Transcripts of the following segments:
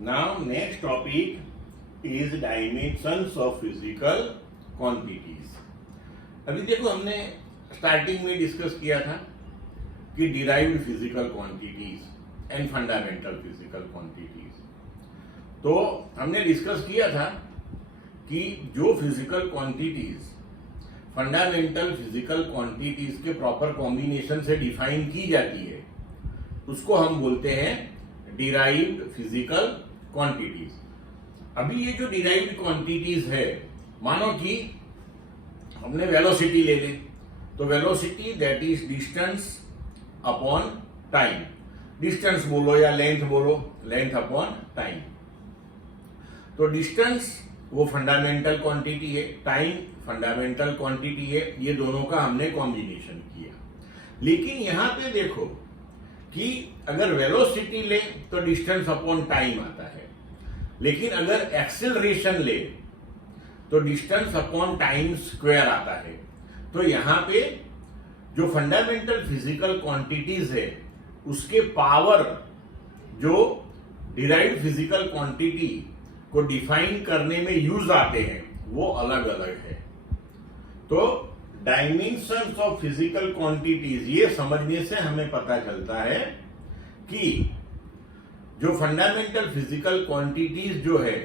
Now next topic is dimensions of physical quantities. अभी देखो हमने स्टार्टिंग में डिस्कस किया था कि derived physical quantities and fundamental physical quantities. तो हमने डिस्कस किया था कि जो physical quantities fundamental physical quantities के प्रॉपर कॉम्बिनेशन से डिफाइन की जाती है उसको हम बोलते हैं डिराइव्ड फिजिकल क्वांटिटीज। अभी ये जो डिराइव्ड क्वांटिटीज है, मानो कि हमने वेलोसिटी ले ली, तो velocity that is distance upon time. Distance बोलो या लेंथ बोलो, लेंथ अपॉन टाइम। तो डिस्टेंस वो फंडामेंटल क्वांटिटी है, टाइम फंडामेंटल क्वांटिटी है, ये दोनों का हमने कॉम्बिनेशन किया। लेकिन यहां पे देखो कि अगर वेलोसिटी ले तो डिस्टेंस अपॉन टाइम आता है, लेकिन अगर एक्सेलरेशन ले तो डिस्टेंस अपॉन टाइम स्क्वायर आता है। तो यहां पे जो फंडामेंटल फिजिकल क्वांटिटीज है उसके पावर जो डिराइव्ड फिजिकल क्वांटिटी को डिफाइन करने में यूज आते हैं वो अलग अलग है। तो डायमेंशंस ऑफ फिजिकल क्वांटिटीज ये समझने से हमें पता चलता है कि जो फंडामेंटल फिजिकल क्वांटिटीज जो है,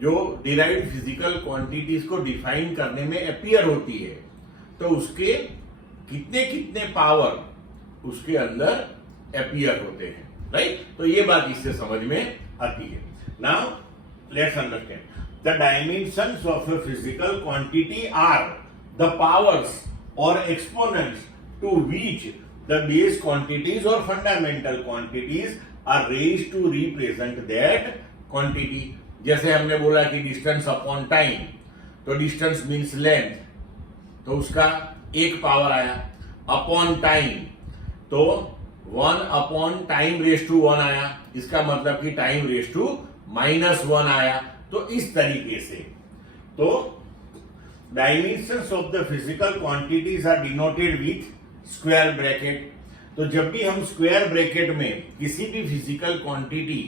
जो डिराइव्ड फिजिकल क्वांटिटीज को डिफाइन करने में अपीयर होती है, तो उसके कितने कितने पावर उसके अंदर अपीयर होते हैं, राइट। तो ये बात इससे समझ में आती है। Now let's understand the dimensions of a physical quantity are the powers or exponents to which the base quantities or fundamental quantities are raised to represent that quantity। जैसे हमने बोला कि डिस्टेंस अपॉन टाइम, तो distance means length, तो उसका एक power आया। Upon time तो 1 अपॉन टाइम रेस टू 1 आया, इसका मतलब कि टाइम रेस टू -1 आया। तो इस तरीके से तो dimensions of the physical quantities are denoted with square bracket. तो जब भी हम स्क्वायर ब्रैकेट में किसी भी फिजिकल क्वांटिटी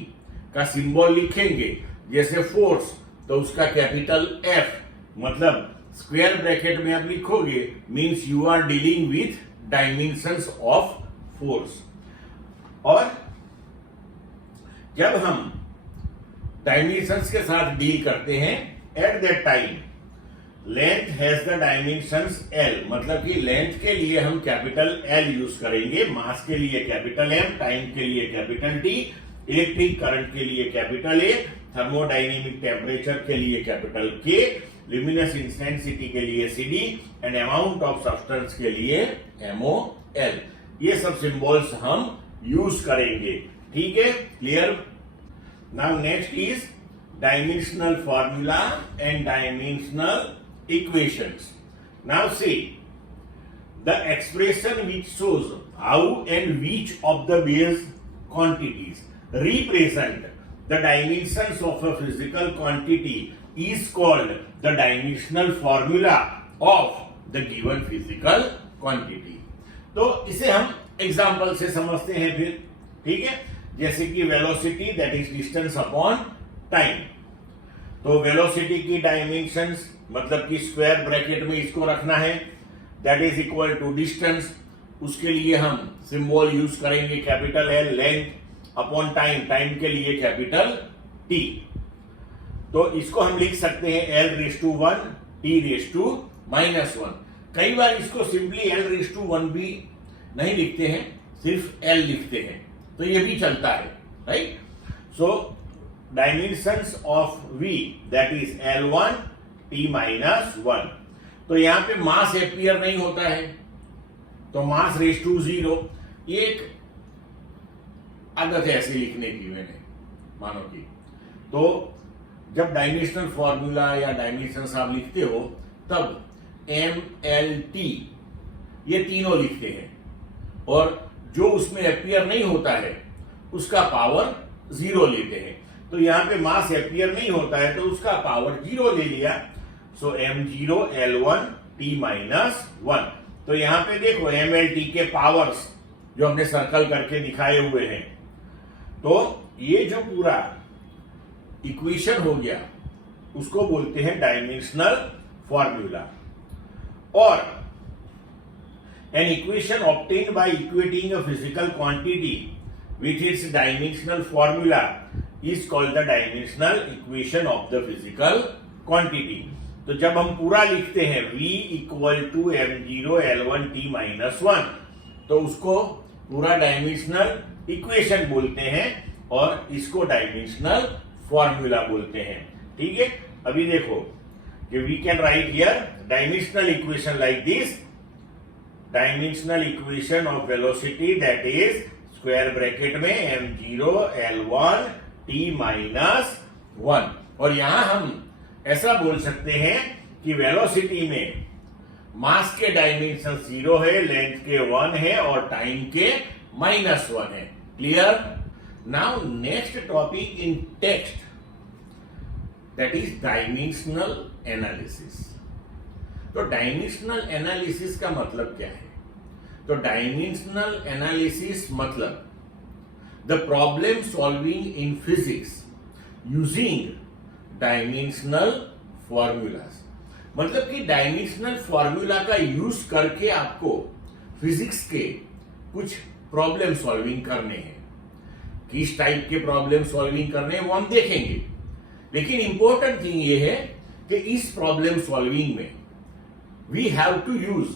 का सिंबल लिखेंगे, जैसे फोर्स, तो उसका कैपिटल एफ, मतलब स्क्वायर ब्रैकेट में आप लिखोगे means you are dealing with dimensions of force. और जब हम डायमेंशंस के साथ डील करते हैं, at that time length has the dimensions L, मतलब कि लेंथ के लिए हम कैपिटल एल यूज करेंगे, मास के लिए कैपिटल एम, टाइम के लिए कैपिटल टी, इलेक्ट्रिक करंट के लिए कैपिटल ए, थर्मोडायनेमिक टेम्परेचर के लिए कैपिटल के, ल्यूमिनस इंटेंसिटी के लिए CD and amount of substance के लिए एमओ एल। ये सब सिंबल्स हम यूज करेंगे, ठीक है, clear. Now next is dimensional formula and dimensional equations. Now see the expression which shows how and which of the base quantities represent the dimensions of a physical quantity is called the dimensional formula of the given physical quantity. तो इसे हम example से समझते हैं फिर, ठीक है। जैसे कि velocity that is distance upon time. तो वेलोसिटी की डायमेंशंस मतलब कि स्क्वायर ब्रैकेट में इसको रखना है, that is equal to distance. उसके लिए हम सिंबल यूज करेंगे capital L, length upon time, time के लिए कैपिटल टी। तो इसको हम लिख सकते हैं L raise to 1, T raise to -1। कई बार इसको सिंपली एल रेस टू 1 भी नहीं लिखते हैं, सिर्फ एल लिखते हैं, तो ये भी चलता है, right. So dimensions of v that is L1 t -1। तो यहां पे मास अपीयर नहीं होता है, तो मास रेस टू 0। ये एक आदत है ऐसे लिखने की मैंने, मानो की। तो जब डायमेंशनल फॉर्मूला या डायमेंशंस आप लिखते हो तब M L T ये तीनों लिखते हैं, और जो उसमें अपीयर नहीं होता है उसका पावर 0 लेते हैं। तो यहां पे मास अपीयर नहीं होता है तो उसका पावर 0 ले लिया। सो m0 L1 t -1। तो यहां पे देखो MLT के पावर्स जो हमने सर्कल करके दिखाए हुए हैं, तो ये जो पूरा इक्वेशन हो गया उसको बोलते हैं डायमेंशनल फॉर्मूला। और an equation obtained by equating a physical quantity with its dimensional formula is called the dimensional equation of the physical quantity. तो जब हम पूरा लिखते हैं v equal to m0 L1 t minus 1, तो उसको पूरा डायमेंशनल इक्वेशन बोलते हैं और इसको डायमेंशनल फॉर्मूला बोलते हैं। ठीक है, अभी देखो कि we can write here dimensional equation like this, dimensional equation of velocity that is square bracket में m0 L1 t माइनस 1। और यहां हम ऐसा बोल सकते हैं कि वेलोसिटी में मास के डायमेंशन 0 है, लेंथ के 1 है और टाइम के -1 है। Clear? Now next topic in text, that is dimensional analysis. तो डायमेंशनल एनालिसिस का मतलब क्या है? तो डायमेंशनल एनालिसिस मतलब the problem solving in physics using dimensional formulas. मतलब कि डायमेंशनल फॉर्मूला का यूज करके आपको फिजिक्स के कुछ प्रॉब्लम सॉल्विंग करने हैं। किस टाइप के प्रॉब्लम सॉल्विंग करने हैं वो हम देखेंगे, लेकिन इंपॉर्टेंट थिंग ये है कि इस प्रॉब्लम सॉल्विंग में we have to use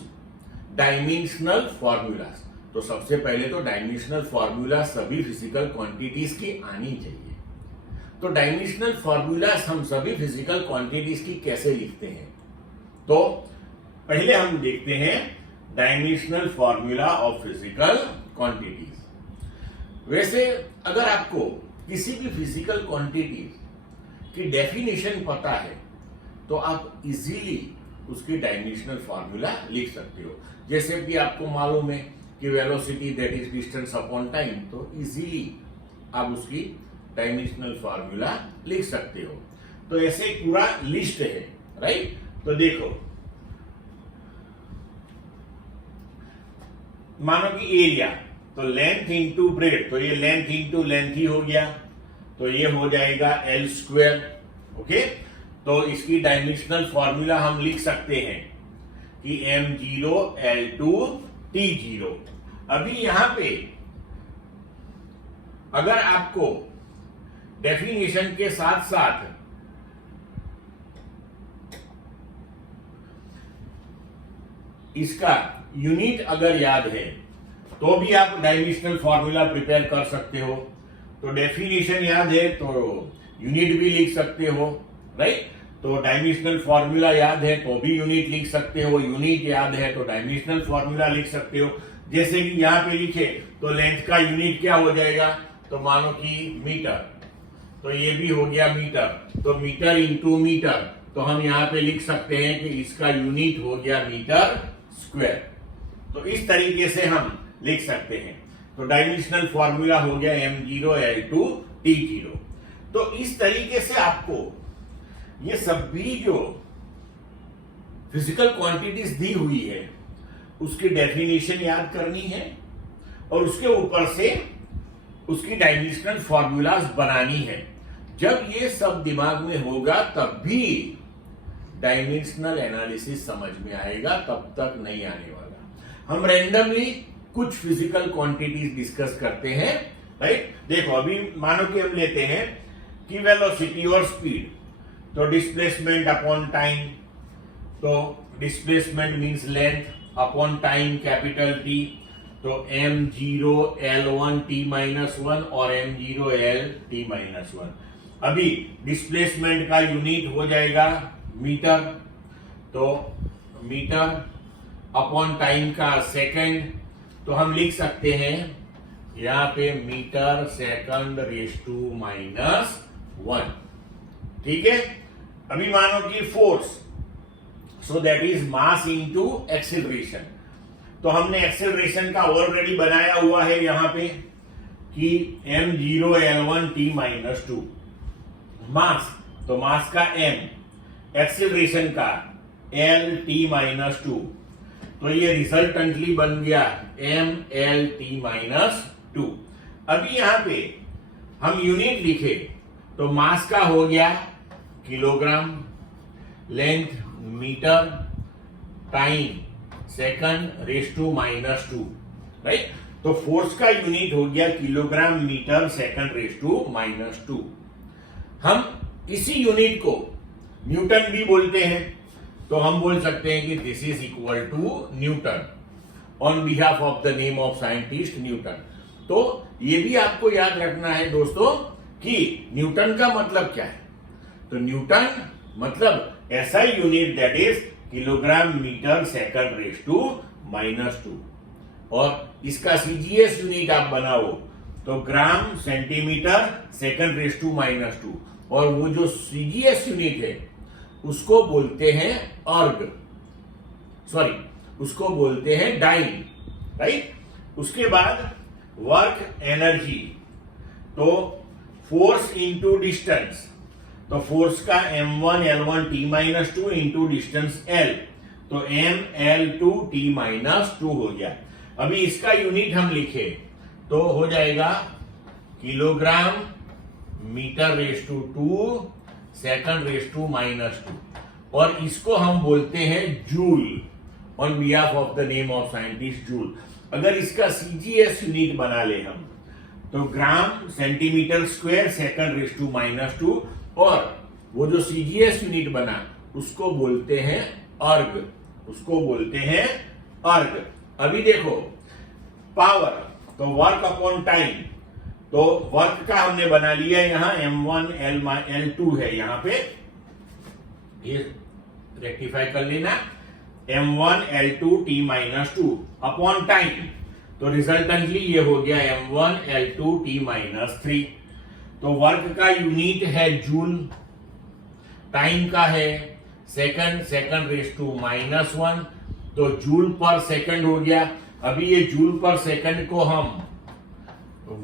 dimensional formulas. तो सबसे पहले तो डायमेंशनल फॉर्मूला सभी फिजिकल क्वांटिटीज की आनी चाहिए। तो डायमेंशनल फॉर्मूलाज हम सभी फिजिकल क्वांटिटीज की कैसे लिखते हैं? तो पहले हम देखते हैं dimensional formula of physical quantities. वैसे अगर आपको किसी भी फिजिकल क्वांटिटी की डेफिनेशन पता है तो आप इजीली उसकी डायमेंशनल फॉर्मूला लिख सकते हो। जैसे कि आपको मालूम है कि velocity that is distance upon time, तो इजीली आप उसकी डायमेंशनल फॉर्मूला लिख सकते हो। तो ऐसे एक पूरा लिस्ट है, राइट? तो देखो, मानो कि एरिया, तो लेंथ इंटू ब्रेड, तो ये लेंथ इंटू लेंथ ही हो गया, तो ये हो जाएगा L स्क्वायर। ओके, तो इसकी डायमेंशनल फॉर्मूला हम लिख सकते हैं कि m0 L2 t0। अभी यहां पे अगर आपको डेफिनेशन के साथ साथ इसका यूनिट अगर याद है तो भी आप डायमेंशनल फॉर्मूला प्रिपेयर कर सकते हो। तो डेफिनेशन याद है तो यूनिट भी लिख सकते हो, राइट? तो डायमेंशनल फॉर्मूला याद है तो भी यूनिट लिख सकते हो, यूनिट याद है तो डायमेंशनल फॉर्मूला लिख सकते हो। जैसे कि यहां पे लिखे तो लेंथ का यूनिट क्या हो जाएगा? तो मानो कि मीटर, तो ये भी हो गया मीटर, तो मीटर इंटू मीटर, तो हम यहां पे लिख सकते हैं कि इसका यूनिट हो गया मीटर स्क्वायर। तो इस तरीके से हम लिख सकते हैं। तो डायमेंशनल फॉर्मूला हो गया m0 L2 t0। तो इस तरीके से आपको ये सभी जो फिजिकल क्वांटिटीज दी हुई है उसकी डेफिनेशन याद करनी है और उसके ऊपर से उसकी डायमेंशनल फॉर्मूलाज बनानी है। जब ये सब दिमाग में होगा तब भी डायमेंशनल एनालिसिस समझ में आएगा, तब तक नहीं आने वाला। हम रैंडमली कुछ फिजिकल क्वांटिटीज डिस्कस करते हैं, राइट? देखो, अभी मानो कि हम लेते हैं कि वेलोसिटी और स्पीड, तो डिस्प्लेसमेंट अपॉन टाइम, तो displacement means length upon time capital T, तो m0 L1 t-1 और m0 L t-1। अभी डिस्प्लेसमेंट का यूनिट हो जाएगा मीटर, तो मीटर अपॉन टाइम का सेकंड, तो हम लिख सकते हैं यहां पे मीटर सेकंड रेज़ टू -1। ठीक है? अभी मानो कि force, so that is mass into acceleration, तो हमने एक्सेलरेशन का ऑलरेडी बनाया हुआ है यहां पे कि m0 L1 t-2। मास, तो मास का m, एक्सेलरेशन का L t-2, तो ये रिजल्टेंटली बन गया m L t-2। अभी यहां पे हम यूनिट लिखे तो मास का हो गया kilogram, length metre, time second raise to minus 2, right. तो फोर्स का यूनिट हो गया kilogram metre second raise to minus 2। हम इसी यूनिट को न्यूटन भी बोलते हैं, तो हम बोल सकते हैं कि this is equal to Newton on behalf of the name of scientist Newton. तो ये भी आपको याद रखना है दोस्तों कि न्यूटन का मतलब क्या है। तो न्यूटन मतलब ऐसा unit that is kilogram metre second raise to minus 2, और इसका सीजीएस यूनिट आप बनाओ तो gram centimetre second raise to minus 2, और वो जो सीजीएस यूनिट है उसको बोलते हैं अर्ग, सॉरी उसको बोलते हैं डाइन, राइट। उसके बाद वर्क एनर्जी, तो फोर्स इंटू डिस्टेंस, तो फोर्स का m1 l1 t minus 2 into distance l, तो ml2 t माइनस 2 हो गया। अभी इसका यूनिट हम लिखे तो हो जाएगा kilogram metre raise to 2 second raise to minus 2, और इसको हम बोलते हैं joule on behalf of the name of scientist joule. अगर इसका सीजीएस यूनिट बना ले हम तो gram centimetre square second raise to minus 2, और वो जो सीजीएस यूनिट बना उसको बोलते हैं अर्ग, उसको बोलते हैं अर्ग। अभी देखो पावर, तो वर्क अपॉन टाइम, तो वर्क का हमने बना लिया यहां m1 l2 है, यहां पे ये रेक्टिफाई कर लेना, m1 l2 t minus 2 upon time, तो रिजल्टेंटली ये हो गया m1 l2 t माइनस 3। तो वर्क का यूनिट है जूल, टाइम का है सेकंड रेस टू माइनस 1, तो जूल पर सेकंड हो गया। अभी ये जूल पर सेकंड को हम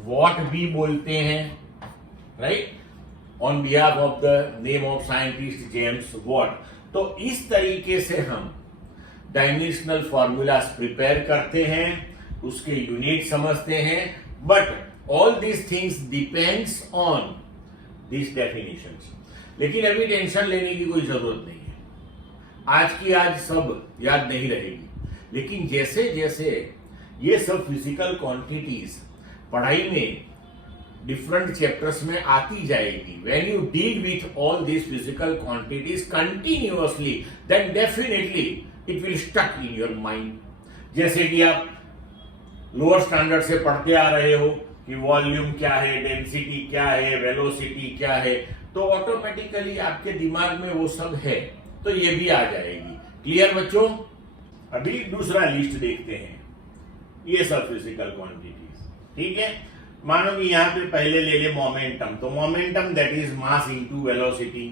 वॉट भी बोलते हैं, right, on behalf of the name of scientist James Watt. तो इस तरीके से हम डायमेंशनल फॉर्मूलाज प्रिपेयर करते हैं, उसके यूनिट समझते हैं, but all this things depends on this definitions. लेकिन अभी टेंशन लेने की कोई जरूरत नहीं है, आज की आज सब याद नहीं रहेगी, लेकिन जैसे जैसे ये सब फिजिकल क्वांटिटीज पढ़ाई में डिफरेंट चैप्टर्स में आती जाएगी, when you deal with all this physical quantities continuously, then definitely it will stuck in your mind. जैसे कि आप लोअर स्टैंडर्ड से पढ़ते आ रहे हो कि वॉल्यूम क्या है, डेंसिटी क्या है, वेलोसिटी क्या है, तो ऑटोमेटिकली आपके दिमाग में वो सब है, तो ये भी आ जाएगी। क्लियर बच्चों? अभी दूसरा लिस्ट देखते हैं, ये सब फिजिकल क्वांटिटीज, ठीक है। मानो कि यहाँ पे पहले ले ले मोमेंटम, तो momentum that is mass into velocity,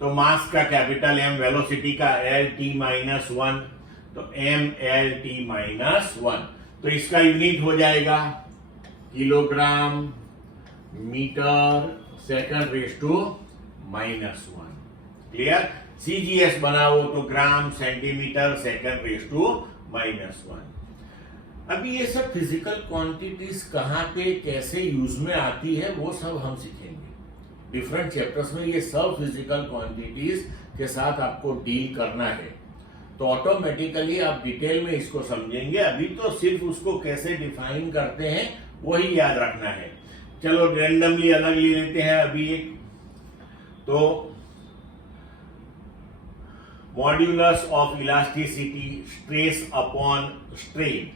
तो मास का कैपिटल M, वेलोसिटी का LT माइनस 1, तो MLT माइनस 1, तो इसका यूनिट हो जाएगा kilogram metre second raise to minus 1। Clear? CGS बनाओ तो gram centimetre second raise to minus 1। अभी ये सब फिजिकल क्वांटिटीज कहाँ पे कैसे यूज में आती है वो सब हम सीखेंगे डिफरेंट चैप्टर्स में। ये सब फिजिकल क्वांटिटीज के साथ आपको डील करना है, तो ऑटोमेटिकली आप डिटेल में इसको समझेंगे। अभी तो सिर्फ उसको कैसे डिफाइन करते हैं वही याद रखना है। चलो रैंडमली अलग ले लेते हैं अभी एक, तो modulus of elasticity stress upon strain,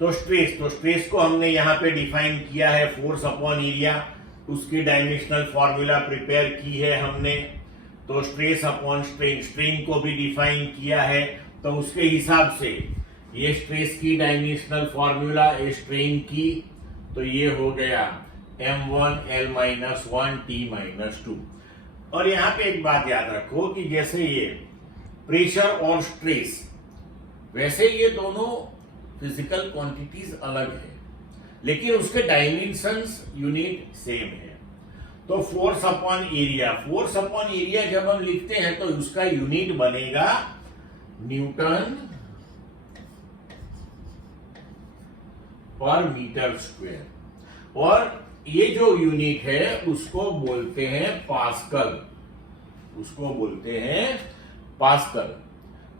तो स्ट्रेस को हमने यहां पे डिफाइन किया है फोर्स अपॉन एरिया, उसकी डायमेंशनल फॉर्मूला प्रिपेयर की है हमने, तो स्ट्रेस अपॉन स्ट्रेन को भी डिफाइन किया है, तो उसके हिसाब से ये स्ट्रेस की डायमेंशनल फॉर्मूला स्ट्रेन की, तो ये हो गया m1l-1 t-2। और यहां पे एक बात याद रखो कि जैसे ये प्रेशर और स्ट्रेस, वैसे ये दोनों फिजिकल क्वांटिटीज अलग है, लेकिन उसके डायमेंशंस यूनिट सेम है। तो फोर्स अपॉन एरिया जब हम लिखते हैं तो उसका यूनिट बनेगा न्यूटन पर मीटर स्क्वायर, और ये जो यूनिट है उसको बोलते हैं पास्कल, उसको बोलते हैं पास्कल।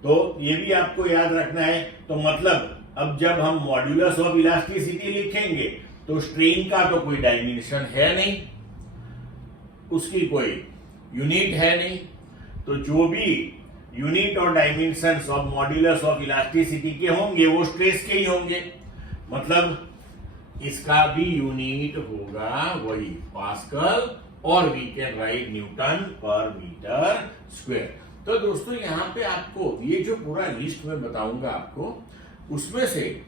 तो ये भी आपको याद रखना है। तो मतलब अब जब हम मॉड्यूलस ऑफ इलास्टिसिटी लिखेंगे तो स्ट्रेन का तो कोई डायमेंशन है नहीं, उसकी कोई यूनिट है नहीं, तो जो भी यूनिट और dimensions of modulus of elasticity के होंगे वो स्ट्रेस के ही होंगे। मतलब इसका भी यूनिट होगा वही पास्कल, और वी कैन राइट न्यूटन पर मीटर स्क्वायर। तो दोस्तों यहां पे आपको ये जो पूरा लिस्ट में बताऊंगा आपको, उसमें से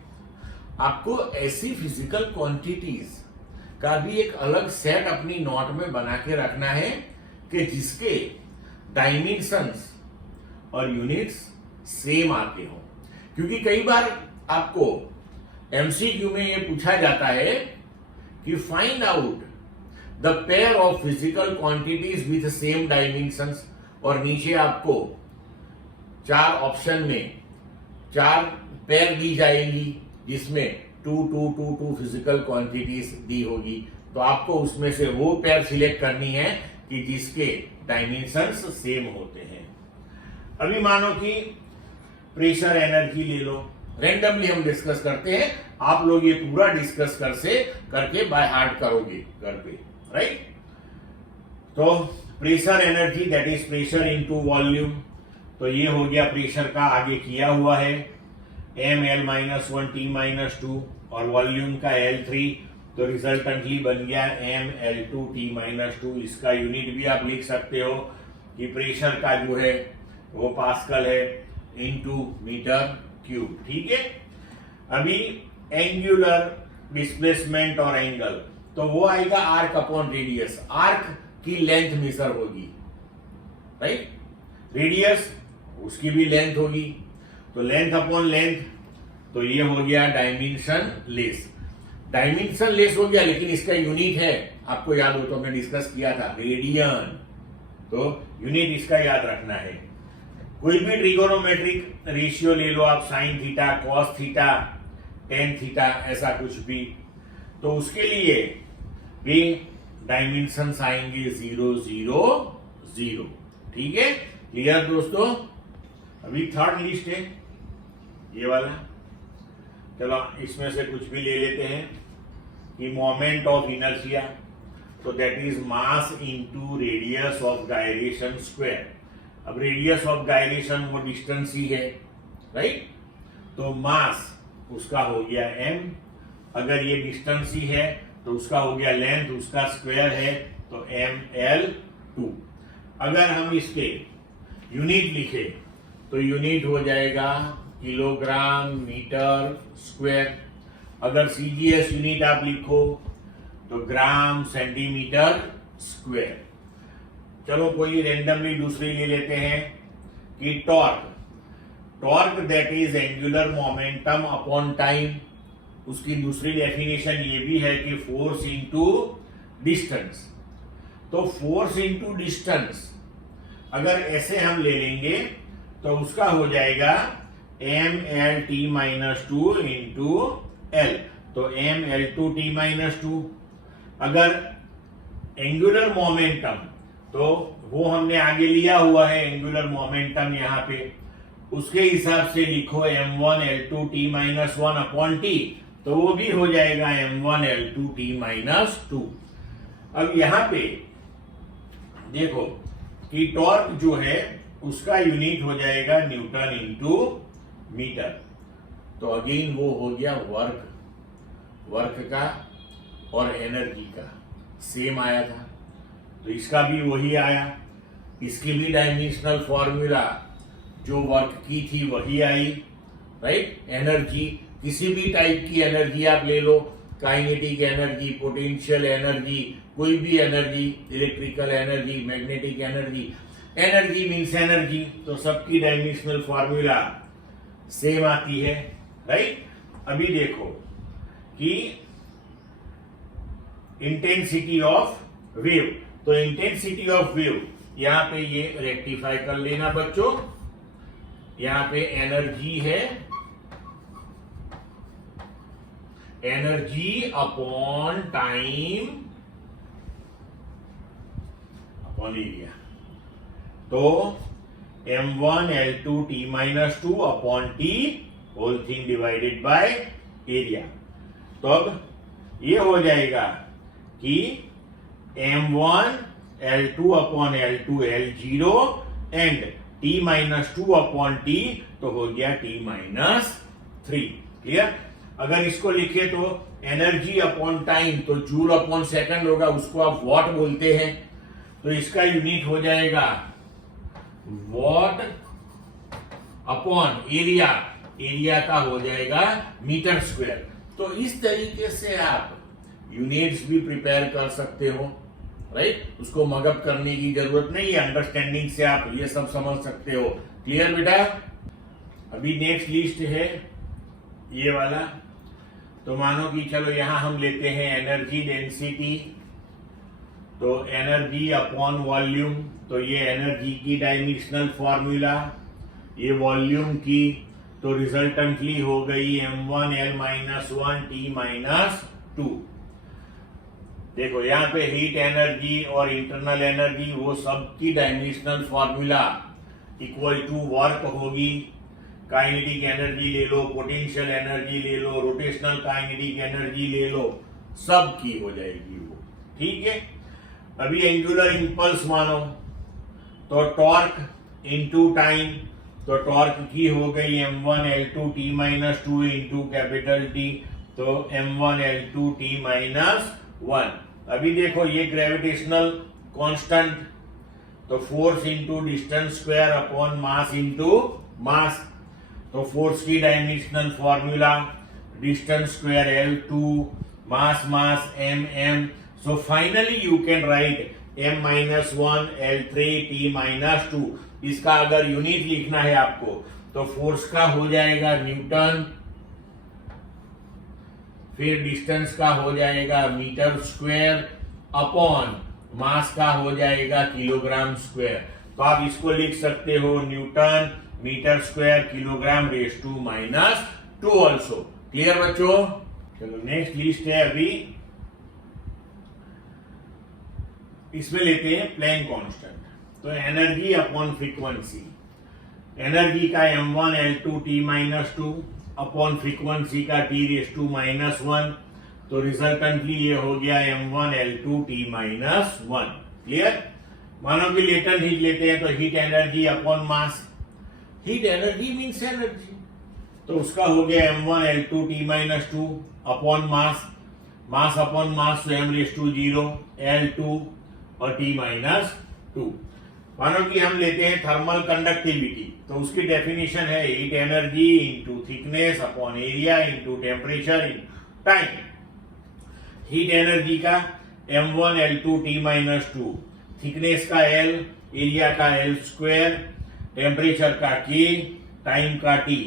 आपको ऐसी फिजिकल क्वांटिटीज का भी एक अलग सेट अपनी नोट में बना के रखना है कि जिसके डायमेंशंस और यूनिट्स सेम आते हो। क्योंकि कई बार आपको एमसीक्यू में ये पूछा जाता है कि find out the pair of physical quantities with same dimensions, और नीचे आपको 4 ऑप्शन में 4 पेयर दी जाएंगी जिसमें 2 2 2 2 फिजिकल क्वांटिटीज दी होगी। तो आपको उसमें से वो पेयर सिलेक्ट करनी है कि जिसके डायमेंशंस सेम होते हैं। अभी मानो कि प्रेशर एनर्जी ले लो, रेंडमली हम डिस्कस करते हैं, आप लोग ये पूरा डिस्कस करके बाय हार्ट करोगे घर पे, राइट। तो pressure energy that is pressure into volume, तो ये हो गया प्रेशर का आगे किया हुआ है ml-1 T-2 और वॉल्यूम का L3, तो रिजल्टेंटली बन गया ml2 T-2। इसका यूनिट भी आप लिख सकते हो कि प्रेशर का जो है वो पास्कल है इनटू मीटर क्यूब, ठीक है। अभी एंगुलर डिस्प्लेसमेंट और एंगल, तो वो आएगा आर्क अपॉन रेडियस, आर्क की लेंथ मेजर होगी, राइट। रेडियस उसकी भी लेंथ होगी, तो लेंथ अपॉन लेंथ, तो ये हो गया डायमेंशन लेस। डायमेंशन लेस हो गया, लेकिन इसका यूनिट है, आपको याद हो तो हमने डिस्कस किया था, रेडियन। तो यूनिट इसका याद रखना है। कोई भी ट्रिगोनोमेट्रिक रेशियो ले लो आप, sine theta, cos theta, tan theta, ऐसा कुछ भी, तो उसके लिए भी डायमेंशंस आएंगे 0 0 0, ठीक है। क्लियर दोस्तों। अभी थर्ड लिस्ट है ये वाला, चलो इसमें से कुछ भी ले लेते हैं कि मोमेंट ऑफ इनर्शिया, तो that is mass into radius of gyration square. अब रेडियस ऑफ गायरेशन वो डिस्टेंस ही है, राइट। तो मास उसका हो गया m, अगर ये डिस्टेंस ही है तो उसका हो गया लेंथ, उसका स्क्वायर है तो ml2। अगर हम इसके यूनिट लिखे तो यूनिट हो जाएगा किलोग्राम मीटर स्क्वायर। अगर सीजीएस यूनिट आप लिखो तो ग्राम सेंटीमीटर स्क्वायर। चलो कोई रेंडमली दूसरी ले लेते हैं कि torque, torque that is angular momentum upon time. उसकी दूसरी डेफिनेशन ये भी है कि फोर्स इनटू डिस्टेंस। तो फोर्स इनटू डिस्टेंस अगर ऐसे हम ले लेंगे तो उसका हो जाएगा mlt-2 इंटू l, तो ml2t-2। अगर एंगुलर मोमेंटम, तो वो हमने आगे लिया हुआ है एंगुलर मोमेंटम यहाँ पे, उसके हिसाब से लिखो m1l2t-1 अपॉन t, तो वो भी हो जाएगा m1l2t-2। अब यहाँ पे देखो कि टॉर्क जो है उसका यूनिट हो जाएगा न्यूटन इंटू मीटर। तो अगेन वो हो गया वर्क का और एनर्जी का सेम आया था, तो इसका भी वही आया। इसकी भी डायमेंशनल फॉर्मूला जो वर्क की थी वही आई, राइट। एनर्जी, किसी भी टाइप की एनर्जी आप ले लो, काइनेटिक एनर्जी, पोटेंशियल एनर्जी, कोई भी energy, electrical energy, magnetic energy, energy means energy, तो सबकी डायमेंशनल फॉर्मूला सेम आती है, राइट। अभी देखो कि इंटेंसिटी ऑफ वेव, तो इंटेंसिटी ऑफ वेव यहां पे ये रेक्टिफाई कर लेना बच्चों, यहां पे एनर्जी है, energy upon time upon area. तो m1 L2 t minus 2 upon T whole thing divided by area. तो अब ये हो जाएगा कि m1 L2 upon L2 L0 and t minus 2 upon t तो हो गया t माइनस 3। क्लियर? अगर इसको लिखे तो एनर्जी अपॉन टाइम तो जूल अपॉन सेकंड होगा, उसको आप वॉट बोलते हैं, तो इसका यूनिट हो जाएगा वॉट अपॉन एरिया, एरिया का हो जाएगा मीटर स्क्वायर। तो इस तरीके से आप यूनिट्स भी प्रिपेयर कर सकते हो, राइट? उसको मगअप करने की जरूरत नहीं है, अंडरस्टैंडिंग से आप ये सब समझ सकते हो। क्लियर बेटा? अभी नेक्स्ट लिस्ट है ये वाला। तो मानो कि चलो यहां हम लेते हैं एनर्जी डेंसिटी, तो एनर्जी अपॉन वॉल्यूम, तो ये एनर्जी की डायमेंशनल फॉर्मूला, ये वॉल्यूम की, तो रिजल्टेंटली हो गई m1 L minus 1 t minus 2। देखो यहाँ पे हीट एनर्जी और इंटरनल एनर्जी वो सब की dimensional formula equal to work होगी। काइनेटिक एनर्जी ले लो, पोटेंशियल एनर्जी ले लो, रोटेशनल काइनेटिक एनर्जी ले लो, सब की हो जाएगी वो। ठीक है? अभी एंगुलर इंपल्स मानो तो टॉर्क इनटू टाइम, तो टॉर्क की हो गई m1 L2 t minus 2 into capital T, तो m1 L2 t माइनस 1। अभी देखो ये ग्रेविटेशनल कांस्टेंट, तो force into distance square upon mass into mass, तो फोर्स की dimensional formula distance square L2 mass mass mm। So finally you can write m minus 1 L3 t minus 2। इसका अगर unit लिखना है आपको तो फोर्स का हो जाएगा न्यूटन, फिर डिस्टेंस का हो जाएगा मीटर स्क्वायर अपॉन मास का हो जाएगा किलोग्राम स्क्वायर। तो आप इसको लिख सकते हो Newton metre square kilogram raise to minus 2 also. Clear बच्चों? चलो नेक्स्ट लिस्ट है अभी, इसमें लेते हैं प्लैंक कांस्टेंट। तो एनर्जी अपॉन फ्रीक्वेंसी, एनर्जी का m1 L2 t minus 2 upon frequency का t रेज टू माइनस 1, तो रिजल्टेंटली ये हो गया m1 L2 t minus 1। Clear? मानो कि लेटेंट हीट लेते हैं तो heat energy upon mass, heat energy means energy, तो उसका हो गया m1 L2 t minus 2 upon mass, mass upon mass तो m रेज टू 0 L2 और t माइनस 2। मानो कि हम लेते हैं थर्मल कंडक्टिविटी, तो उसकी डेफिनेशन है heat energy into thickness upon area into temperature into time. Heat energy का m1 L2 t minus 2, thickness का L, एरिया का L स्क्वायर, टेम्परेचर का K, टाइम का T,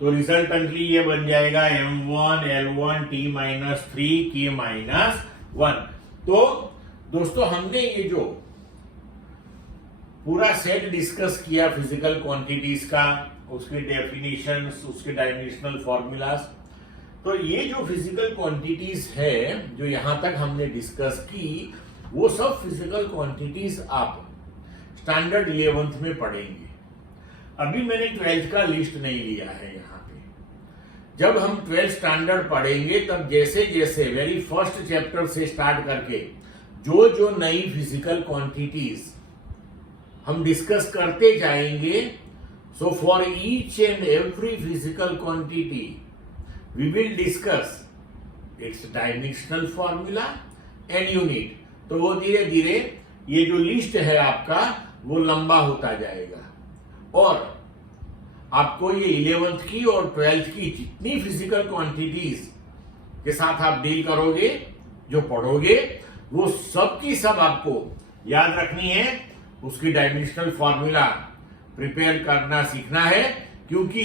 तो रिजल्टेंटली ये बन जाएगा m1 L1 t minus 3 K minus 1। तो दोस्तों हमने ये जो पूरा सेट डिस्कस किया फिजिकल क्वांटिटीज का, उसके डेफिनेशंस, उसके डायमेंशनल फॉर्मूलाज, तो ये जो फिजिकल क्वांटिटीज है जो यहां तक हमने डिस्कस की, वो सब फिजिकल क्वांटिटीज आप स्टैंडर्ड 11th में पढ़ेंगे। अभी मैंने 12th का लिस्ट नहीं लिया है यहाँ पे। जब हम 12th स्टैंडर्ड पढ़ेंगे तब जैसे जैसे वेरी फर्स्ट चैप्टर से स्टार्ट करके जो जो नई फिजिकल क्वांटिटीज हम डिस्कस करते जाएंगे, so for each and every physical quantity we will discuss its dimensional formula and unit. तो वो धीरे धीरे ये जो लिस्ट है आपका वो लंबा होता जाएगा, और आपको ये 11th की और 12th की जितनी फिजिकल क्वांटिटीज के साथ आप डील करोगे, जो पढ़ोगे, वो सब की सब आपको याद रखनी है, उसकी डायमेंशनल फॉर्मूला प्रिपेयर करना सीखना है, क्योंकि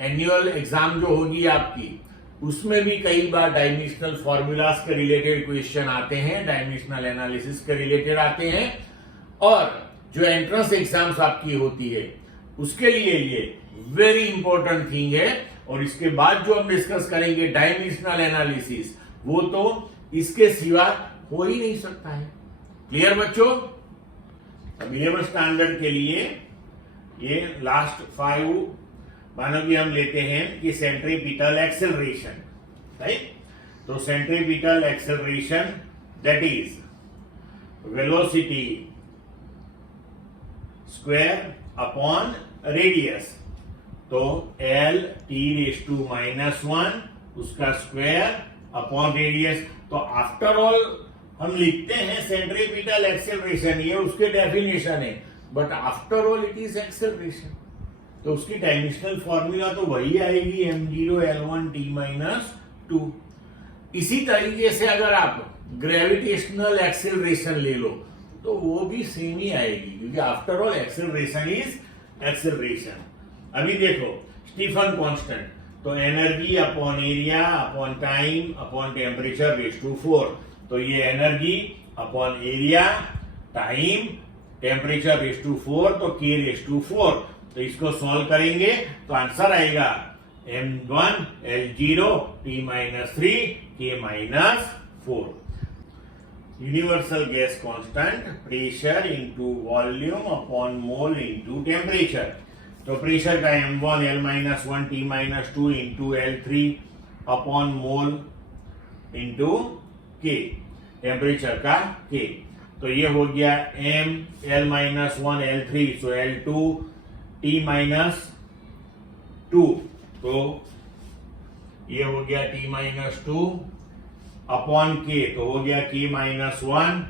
एनुअल एग्जाम जो होगी आपकी उसमें भी कई बार डायमेंशनल फॉर्मूलाज के रिलेटेड क्वेश्चन आते हैं, डायमेंशनल एनालिसिस के रिलेटेड आते हैं, और जो एंट्रेंस एग्जाम्स आपकी होती है उसके लिए ये वेरी इंपॉर्टेंट थिंग है और इसके बाद जो हम डिस्कस करेंगे डायमेंशनल एनालिसिस, वो तो इसके सिवा हो ही नहीं सकता है। क्लियर बच्चों? अब 11 स्टैंडर्ड के लिए ये लास्ट 5 मानो कि हम लेते हैं कि सेंट्रीपिटल एक्सेलरेशन, राइट? तो centripetal acceleration that is velocity square upon radius, तो L T⁻⁻1 उसका स्क्वायर अपॉन रेडियस। तो आफ्टर ऑल हम लिखते हैं सेंट्रीपिटल एक्सेलरेशन, ये उसके डेफिनेशन है, but after all it is acceleration, तो उसकी डायमेंशनल फॉर्मूला तो वही आएगी m0 L1 T-2। इसी तरीके से अगर आप ग्रेविटेशनल एक्सेलरेशन ले लो तो वो भी सेम ही आएगी, क्योंकि after all acceleration is acceleration. अभी देखो स्टीफन कांस्टेंट, तो energy upon area upon time upon temperature raise to 4, तो ये energy upon area time temperature raise to 4, तो k रेज़ टू 4, तो इसको सॉल्व करेंगे तो आंसर आएगा m1 L0 T-3 K-4। Universal gas constant pressure into volume upon mole into temperature, तो pressure का m1 L-1 T-2 into L3 upon mole into K, temperature का K, तो ये हो गया m L-1 L3, सो L2 T-2, तो ये हो गया T-2 अपॉन K, तो हो गया K-1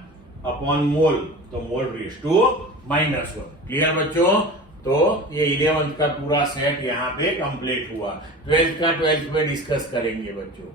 अपॉन मोल, तो मोल रेज़ टू -1। क्लियर बच्चों? तो ये 11th का पूरा सेट यहाँ पे कंप्लीट हुआ। 12th का 12th में डिस्कस करेंगे बच्चों।